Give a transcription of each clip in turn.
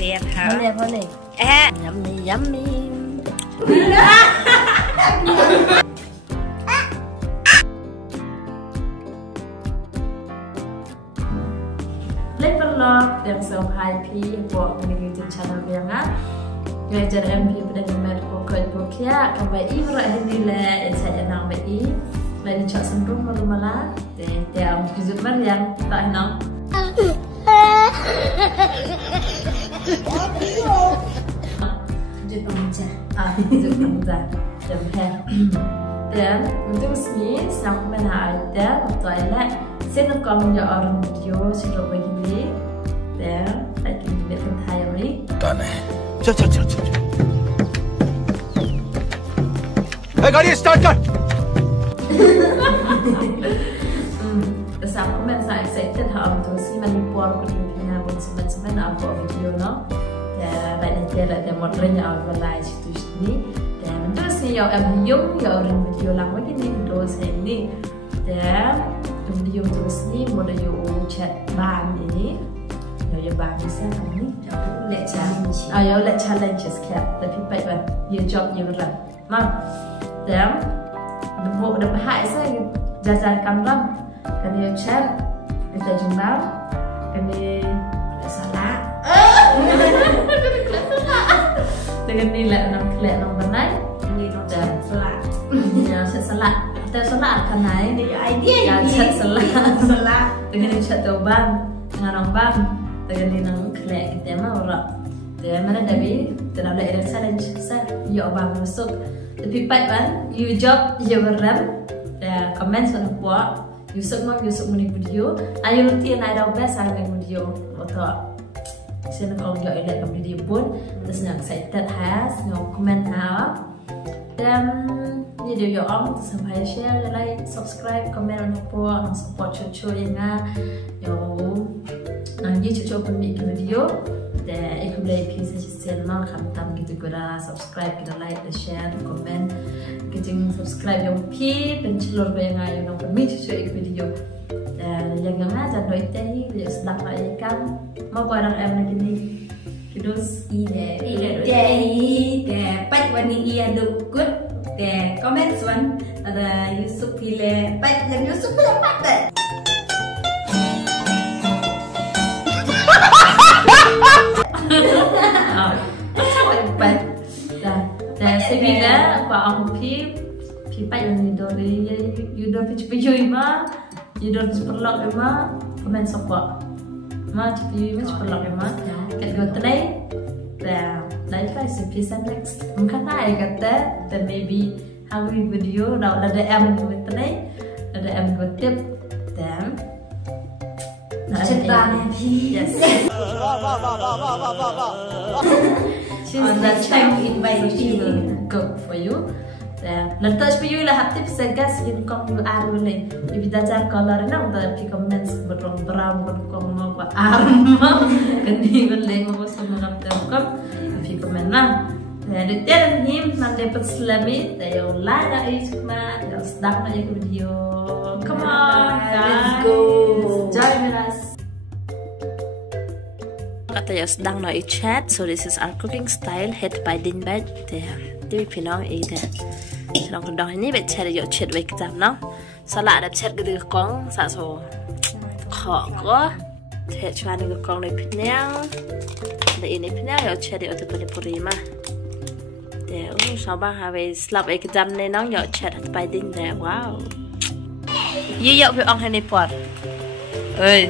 lihat ha. Mana? Yummy. Lepas lo yang sampai pi buat YouTube channel yang ngajar MP pada nomor pokok pokoknya kampai ibrah ini lah saya nak beri bagi cak sembung malu-malah dia kizumar yang tak nak dan untuk sini sampai ada toilet saya nak komen ya orang video sudah begini dan lagi lebih tentang ताने चल गाड़ी स्टार्ट कर Bersama komen saya excited untuk si manipur punya buat semen apa video no dan banyak dia modelnya awal live itu sini dan untuk si yang orang video lama ini untuk saya ini dan video terus ni model you chat ban ini ya ban bisa ni let challenge let challenges cap tapi baik you job you run mah dan buat dapat hak saya jajar kamera kan you chat kita jumpa kan salah dengan nilai enam benar ini dan salah ya salah kita salah kan ini idea chat salah dengan chat toban dengan bang dengan nang klek kita mah orang dia mana tapi terlalu ada challenge saya ya bang masuk tapi baik you job you run dan comment sana buat you semua muni video ayo nanti ada best ada video atau saya nak kalau lihat video pun terus nak excited has nak comment dan video yang sampai share like subscribe comment apa nak support cucu yang nanti cucu pun bikin video dan ikut like kisah channel kami gitu guna subscribe kita like dan share comment kita subscribe yang dan celur yang ayo nak pun cucu ikut video dan yang ngajar doi teh dia sedang ikan mau barang lagi ni kidus ide pat wani ia dukut de comment one ada Yusuf pile pat dan Yusuf pile pat dan sebila apa aku pi pat yang dori you don't pitch ima you don't perlu ima comment support ma tapi mas perlu ima kat go try dan like piece next mungkin ada kata dan maybe hari video dah ada go try ada go tip dan cerita yes she's the chef invite she will cook for you dan touch you lah tips gas in kong aru le if dajar color na udah pi comments berong brown kong mau apa arma kendi bele mau semua kam pi comment na dan dan him man dapat selami tayo lada isma dan sedang na yung video come on let's go join us kata ya sedang na i-chat so this is our cooking style head by Dinbad dia pinang idaเราคนดองนี่เป็นเชดเยอะเชดไว้กระจำเนาะสลัดแบบเชดกระดือกองสะโซขอก็เชดชวนกระกองในพิเนียงในในพิเนียงเยอะเชดเยอะตัวปุริมาเดี๋ยวชาวบ้านหาไปสลับไว้กระจำในน้องเยอะเชดไปดิ้นแต่ว้าวเยอะๆไปอองให้ในปอดเอ้ย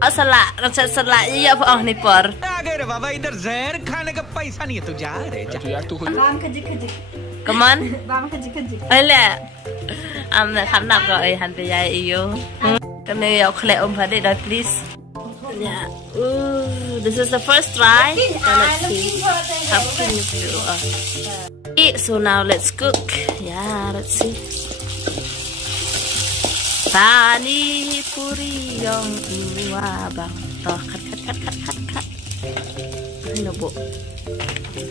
เอาสลัดเราเชดสลัดเยอะๆไปอองในปอดअरे बाबा इधर जहर खाने का पैसा नहीं है तू जा रे जा यार तू Bam kejik come on Bam kejik ấy là khám nạp rồi hành về dài yêu cái này yêu khỏe phải để đợi please yeah this is the first try and let's see how can you feel so now let's cook yeah let's see pani puri yang bang cut Hello, Bu.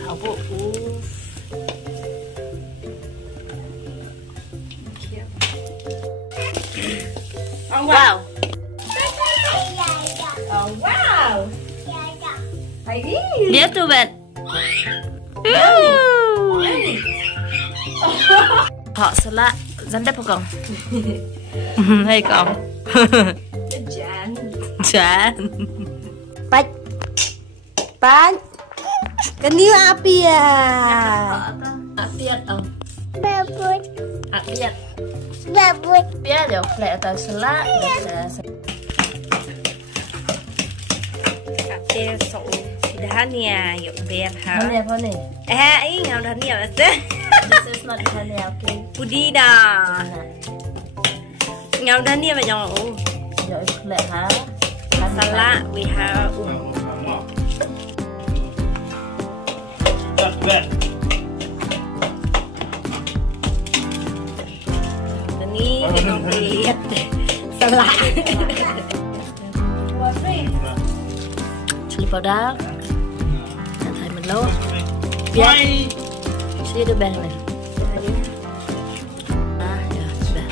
How Bu? Oh wow. Wow. Oh wow. Lihat tuh, Bet. Họ salad dẫn đẹp không? Hay không? Chán. Bạch. Bạch. Keniu api ya. Apiat không? Babut. Apiat. Babut. Biar deh, play atau salad. Api so. Dhania, yuk biar ha. Apa nih? Ini ngau dhania betul. This is not dhania, okay? Pudina. Ngau dhania mà nhong. Rồi play ha. Salad we have. Ini kita lihat salad. Chili powder. Thay mình lâu. Biar. Sini tu ben ben. Ah, ya sudah.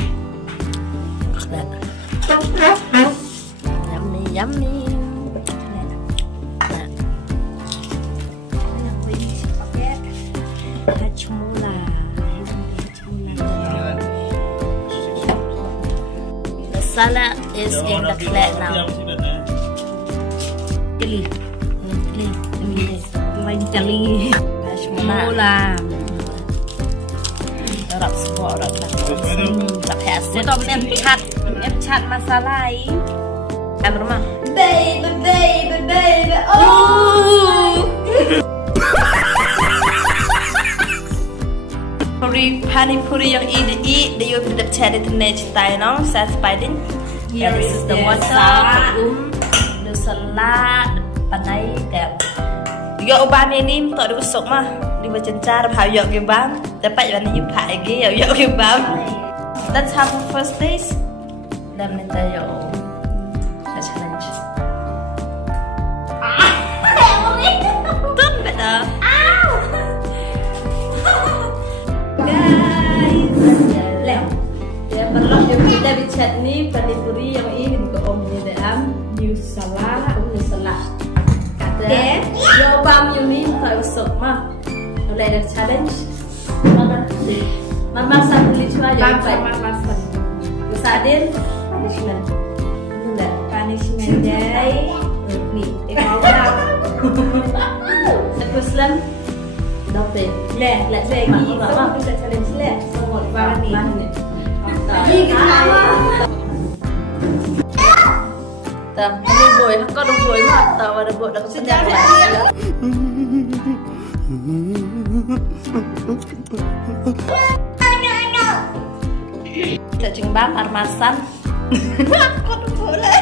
Yummy, yummy. The salad is in the plate now. Chili. Mình chili. Mula. Rap semua rap Sẽ còn em chặt masala ấy. em đúng không? Baby. Oh. Pani puri yang ini dia tidak cari tenet cita no, satisfying. Yeah, this is the water, the salad, panai đẹp. Yo ban ini tak ada besok mah di bercencar bahaya ke bang dapat yang ini pakai ke yo ke bang. Let's have the first taste. Làm nên tay yo the challenge. Tốt better. Ya perlu kita bicara nih panipuri yang ini ke om ini am new salad, new salad. Kata, yo bam you nih tak usah mah. Mulai dari challenge. Mama sambil cuma yang baik. Usadin punishment. Enggak Punishment day. nih. Sekuslan. Dope. Lẹ ghi không bisa challenge lẹ. Và nih. Ini boy, kau ada boy mah tahu ada boy dah sedang lah. Kita jengban parmasan. Kau boleh.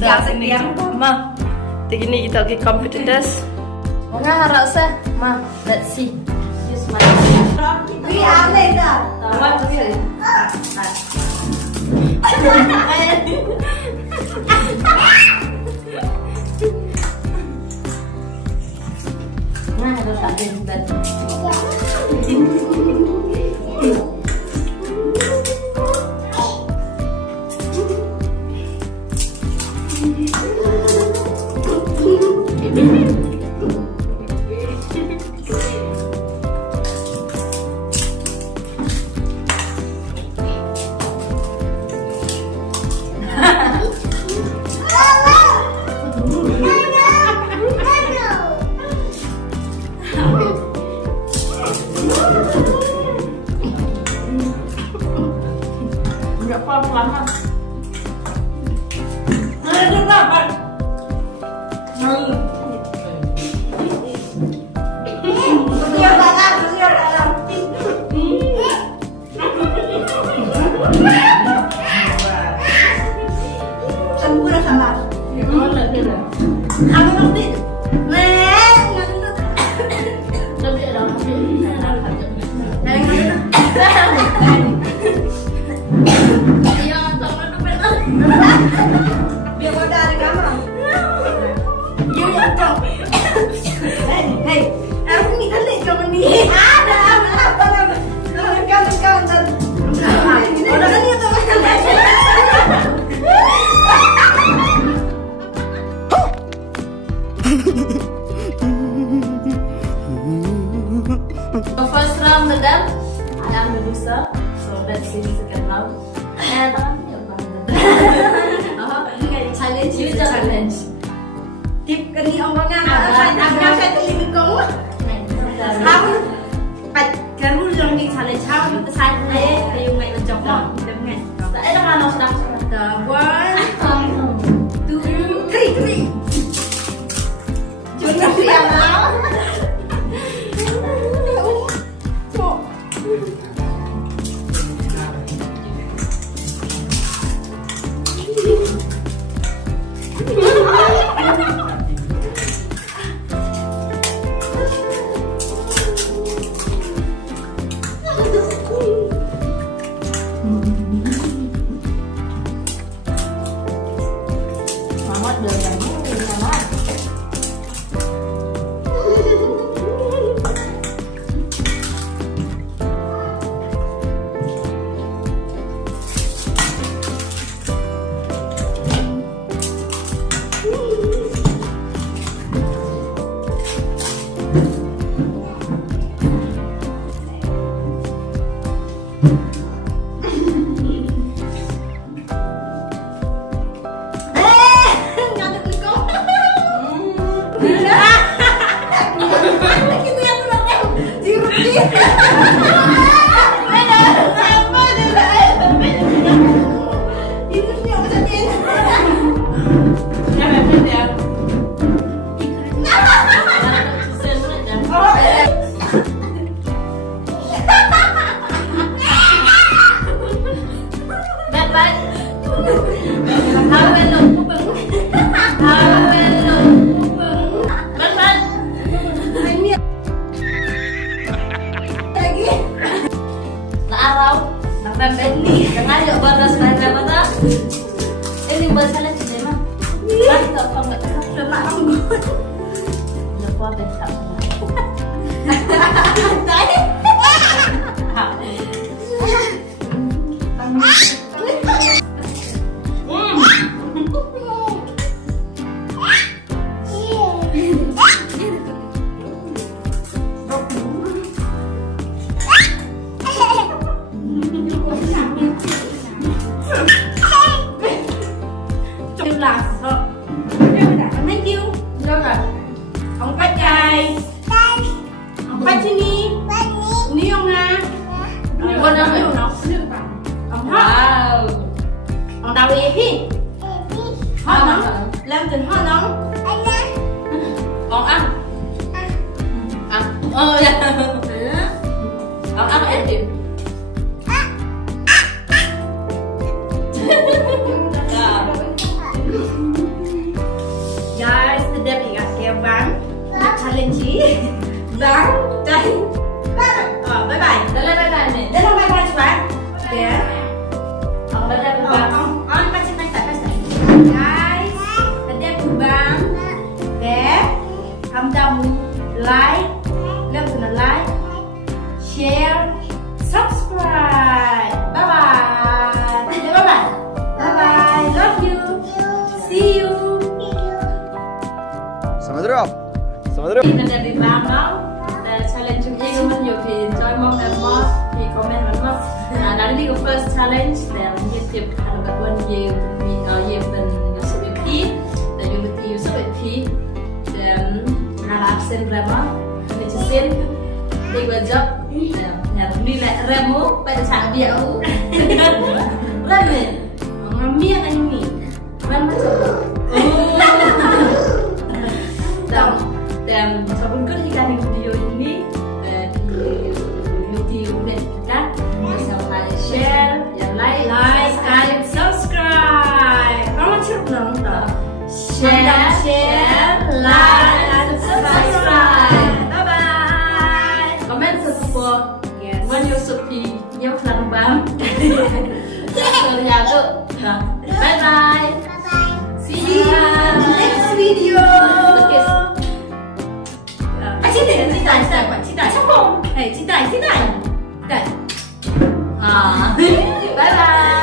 Jangan yang mah. Begini kita ke competitors. Enggak harus sah, mah. Let's see. Use my. Ini apa itu? Tahu sih. Nah, harus ada dan. challenge how chúng ta sai thế thì dùng ngày mình chọc rồi đúng ngày đấy là nó sẽ the one two three chúng ta làm nào ini jangan yuk balas balas apa ini balas salah sih mah kan tak apa nggak cuma anggun ya kuah besar làm tình hoa nóng còn ăn còn ăn em tìm guys today we got here one challenge vàng đây bye bye đây là bye bye này đây là bye bye các bạn yeah bye bye các bạn like, share, subscribe. Bye bye. Bye bye. Bye bye. Love you. See you. Samadrom. Mình đã bị vàng đó. Challenge chúng tôi cũng nhiều thì join mong em mong thì comment mình mong. Đó là first challenge để mình tiếp hành động quân nhiều mình mình sẽ bị phí để dùng được nhiều sẽ bị phí để absen berapa? Netizen di wajah, ni nak remo pada saat dia rame, ngambil yang ini, rame dan sebelum kita video ini di YouTube kan, bisa share, like and subscribe. Kamu cukup nonton, share, like. Subscribe. Bye bye. Comment support. Yes. When you support, nhớ làm bám. Rồi nhà tự. Bye bye. See you in the next video. Chị Tài chắc không? Chị Tài. Đây. Bye bye.